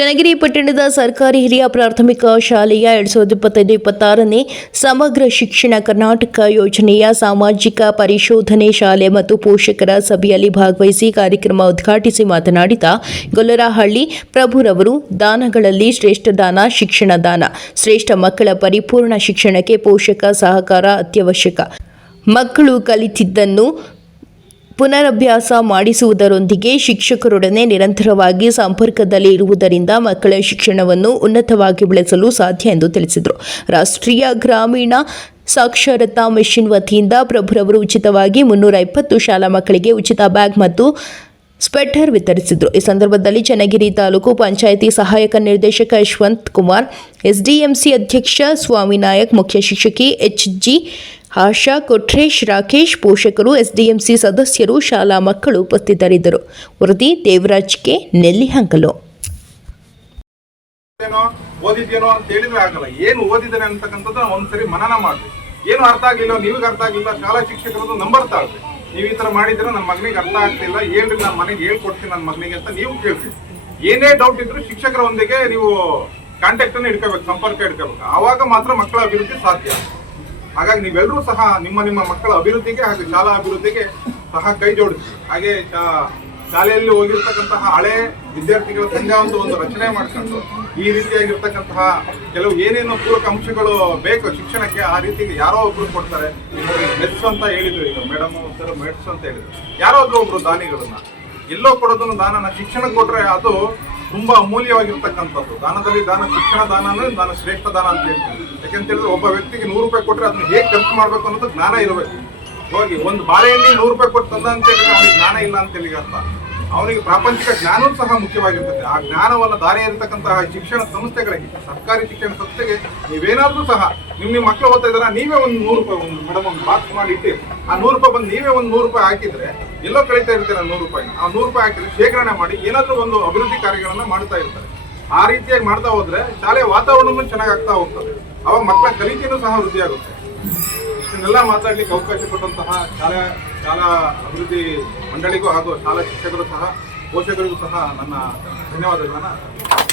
ಚನ್ನಗಿರಿ ಪಟ್ಟಣದ ಸರ್ಕಾರಿ ಹಿರಿಯ ಪ್ರಾಥಮಿಕ ಶಾಲೆಯ ಎರಡ್ ಸಾವಿರದ ಇಪ್ಪತ್ತೈದು, ಇಪ್ಪತ್ತಾರನೇ ಸಮಗ್ರ ಶಿಕ್ಷಣ ಕರ್ನಾಟಕ ಯೋಜನೆಯ ಸಾಮಾಜಿಕ ಪರಿಶೋಧನೆ ಶಾಲೆ ಮತ್ತು ಪೋಷಕರ ಸಭೆಯಲ್ಲಿ ಭಾಗವಹಿಸಿ ಕಾರ್ಯಕ್ರಮ ಉದ್ಘಾಟಿಸಿ ಮಾತನಾಡಿದ ಗೊಲ್ಲರಹಳ್ಳಿ ಪ್ರಭುರವರು, ದಾನಗಳಲ್ಲಿ ಶ್ರೇಷ್ಠ ದಾನ, ಶಿಕ್ಷಣ ದಾನ, ಶ್ರೇಷ್ಠ ಮಕ್ಕಳ ಪರಿಪೂರ್ಣ ಶಿಕ್ಷಣಕ್ಕೆ ಪೋಷಕ ಸಹಕಾರ ಅತ್ಯವಶ್ಯಕ. ಮಕ್ಕಳು ಕಲಿತಿದ್ದನ್ನು ಪುನರಭ್ಯಾಸ ಮಾಡಿಸುವುದರೊಂದಿಗೆ ಶಿಕ್ಷಕರೊಡನೆ ನಿರಂತರವಾಗಿ ಸಂಪರ್ಕದಲ್ಲಿ ಇರುವುದರಿಂದ ಮಕ್ಕಳ ಶಿಕ್ಷಣವನ್ನು ಉನ್ನತವಾಗಿ ಬೆಳೆಸಲು ಸಾಧ್ಯ ಎಂದು ತಿಳಿಸಿದರು. ರಾಷ್ಟ್ರೀಯ ಗ್ರಾಮೀಣ ಸಾಕ್ಷರತಾ ಮಿಷನ್ ವತಿಯಿಂದ ಪ್ರಭುರವರು ಉಚಿತವಾಗಿ ಮುನ್ನೂರ ಇಪ್ಪತ್ತು ಶಾಲಾ ಮಕ್ಕಳಿಗೆ ಉಚಿತ ಬ್ಯಾಗ್ ಮತ್ತು ಸ್ವೆಟರ್ ವಿತರಿಸಿದರು. ಈ ಸಂದರ್ಭದಲ್ಲಿ ಚನ್ನಗಿರಿ ತಾಲೂಕು ಪಂಚಾಯಿತಿ ಸಹಾಯಕ ನಿರ್ದೇಶಕ ಯಶವಂತ್ ಕುಮಾರ್, ಎಸ್ಡಿಎಂಸಿ ಅಧ್ಯಕ್ಷ ಸ್ವಾಮಿನಾಯಕ್, ಮುಖ್ಯ ಶಿಕ್ಷಕಿ ಎಚ್ ಜಿ ಆಶಾ, ಕೊಟ್ರೇಶ್, ರಾಕೇಶ್ ಪೋಷಕರು, ಎಸ್ಡಿಎಂಸಿ ಸದಸ್ಯರು, ಶಾಲಾ ಮಕ್ಕಳು ಉಪಸ್ಥಿತರಿದ್ದರು. ವರದಿ ದೇವರಾಜ್ ಕೆ. ನೆಲ್ಲಿಹಂಕಲು ಓದಿದ್ಯೇನೋ ಅಂತ ಹೇಳಿದ್ರೆ ಆಗಲ್ಲ. ಏನು ಓದಿದ್ದಾನೆ ಅಂತಕ್ಕಂಥದ್ದು ಒಂದ್ಸರಿ ಮನನ ಮಾಡ್ರಿ ಏನು ಅರ್ಥ ಆಗಿಲ್ಲ ನೀವಿಗೆ ಅರ್ಥ ಆಗಿಲ್ಲ ಶಾಲಾ ಶಿಕ್ಷಕರದ್ದು ನಂಬರ್ ತಾಳ್ರಿ ನೀವು ಈ ತರ ಮಾಡಿದ್ರೆ ನನ್ನ ಮಗನಿಗೆ ಅರ್ಥ ಆಗ್ತಿಲ್ಲ ಏನ್ರಿ ನನ್ನ ಮನೆಗೆ ಹೇಳ್ಕೊಡ್ತೀನಿ ನನ್ನ ಮಗನಿಗೆ ಅಂತ ನೀವು ಕೇಳ್ರಿ ಏನೇ ಡೌಟ್ ಇದ್ರು ಶಿಕ್ಷಕರೊಂದಿಗೆ ನೀವು ಕಾಂಟ್ಯಾಕ್ಟ್ ಅನ್ನು ಇಟ್ಕೋಬೇಕು ಸಂಪರ್ಕ ಇಟ್ಕೋಬೇಕು ಆವಾಗ ಮಾತ್ರ ಮಕ್ಕಳ ಅಭಿವೃದ್ಧಿ ಸಾಧ್ಯ. ಹಾಗಾಗಿ ನೀವೆಲ್ಲರೂ ಸಹ ನಿಮ್ಮ ನಿಮ್ಮ ಮಕ್ಕಳ ಅಭಿವೃದ್ಧಿಗೆ ಹಾಗೂ ಶಾಲಾ ಅಭಿವೃದ್ಧಿಗೆ ಸಹ ಕೈ ಜೋಡಿಸಿ ಹಾಗೆ ಶಾಲೆಯಲ್ಲಿ ಹೋಗಿರ್ತಕ್ಕಂತಹ ಹಳೆ ವಿದ್ಯಾರ್ಥಿಗಳ ಸಂಘ ಒಂದು ಒಂದು ರಚನೆ ಮಾಡ್ಕೊಂಡು ಈ ರೀತಿಯಾಗಿರ್ತಕ್ಕಂತಹ ಕೆಲವು ಏನೇನು ಪೂರಕ ಅಂಶಗಳು ಬೇಕು ಶಿಕ್ಷಣಕ್ಕೆ ಆ ರೀತಿಗೆ ಯಾರೋ ಒಬ್ರು ಕೊಡ್ತಾರೆ. ಮೆಟ್ಸ್ ಅಂತ ಹೇಳಿದ್ರು ಈಗ, ಮೇಡಮ್ ಸರ್ ಮೆಟ್ಸ್ ಅಂತ ಹೇಳಿದ್ರು. ಯಾರೋ ಒಬ್ರು ಒಬ್ರು ದಾನಿಗಳನ್ನ ಎಲ್ಲೋ ಕೊಡೋದನ್ನು ದಾನನ ಶಿಕ್ಷಣ ಕೊಟ್ರೆ ಅದು ತುಂಬಾ ಅಮೂಲ್ಯವಾಗಿರ್ತಕ್ಕಂಥದ್ದು. ದಾನದಲ್ಲಿ ದಾನ, ಶಿಕ್ಷಣ ದಾನನೇ ದಾನ, ಶ್ರೇಷ್ಠ ದಾನ ಅಂತ ಹೇಳ್ತೀನಿ ಯಾಕೆಂತ ಹೇಳಿದ್ರೆ ಒಬ್ಬ ವ್ಯಕ್ತಿಗೆ ನೂರು ರೂಪಾಯಿ ಕೊಟ್ಟರೆ ಅದನ್ನ ಹೇಗೆ ಖರ್ಚು ಮಾಡಬೇಕು ಅನ್ನೋದು ಜ್ಞಾನ ಇರಬೇಕು. ಹೋಗಿ ಒಂದು ಬಾಳೆಯಲ್ಲಿ ನೂರು ರೂಪಾಯಿ ಕೊಟ್ಟು ತಂದ ಅಂತ ಹೇಳಿದ್ರೆ ಅವನಿಗೆ ಜ್ಞಾನ ಇಲ್ಲ ಅಂತ ಹೇಳಿ ಅರ್ಥ. ಅವನಿಗೆ ಪ್ರಾಪಂಚಿಕ ಜ್ಞಾನವೂ ಸಹ ಮುಖ್ಯವಾಗಿರ್ತದೆ. ಆ ಜ್ಞಾನವನ್ನು ದಾರಿ ಇರತಕ್ಕಂತಹ ಶಿಕ್ಷಣ ಸಂಸ್ಥೆಗಳಿಗೆ, ಸರ್ಕಾರಿ ಶಿಕ್ಷಣ ಸಂಸ್ಥೆಗೆ ನೀವೇನಾದ್ರೂ ಸಹ ನಿಮ್ಮ ನಿಮ್ಮ ಮಕ್ಕಳು ಓದ್ತಾ ಇದ್ದಾರೆ, ನೀವೇ ಒಂದು ನೂರು ರೂಪಾಯಿ, ಒಂದು ಮೇಡಮ್ ಒಂದು ಬಾಕ್ಸ್ ಮಾಡಿ ಇಟ್ಟು ಆ ನೂರು ರೂಪಾಯಿ ಬಂದು ನೀವೇ ಒಂದು ನೂರು ರೂಪಾಯಿ ಹಾಕಿದ್ರೆ ಎಲ್ಲೋ ಕಳೀತಾ ಇರ್ತೀರ ನೂರು ರೂಪಾಯಿ. ಆ ನೂರು ರೂಪಾಯಿ ಹಾಕಿದ್ರೆ ಶೇಖರಣೆ ಮಾಡಿ ಏನಾದರೂ ಒಂದು ಅಭಿವೃದ್ಧಿ ಕಾರ್ಯಗಳನ್ನ ಮಾಡ್ತಾ ಇರ್ತಾರೆ. ಆ ರೀತಿಯಾಗಿ ಮಾಡ್ತಾ ಹೋದ್ರೆ ಶಾಲೆಯ ವಾತಾವರಣವೂ ಚೆನ್ನಾಗಿ ಆಗ್ತಾ ಹೋಗ್ತದೆ. ಅವಾಗ ಮಕ್ಕಳ ಕಲಿಕೆಯೂ ಸಹ ವೃದ್ಧಿ ಆಗುತ್ತೆ ಇಷ್ಟನ್ನೆಲ್ಲ ಮಾತಾಡ್ಲಿಕ್ಕೆ ಅವಕಾಶ ಕೊಟ್ಟಂತಹ ಶಾಲಾ ಶಾಲಾ ಅಭಿವೃದ್ಧಿ ಮಂಡಳಿಗೂ ಹಾಗೂ ಶಾಲಾ ಶಿಕ್ಷಕರು ಸಹ, ಪೋಷಕರಿಗೂ ಸಹ ನನ್ನ ಧನ್ಯವಾದಗಳನ್ನ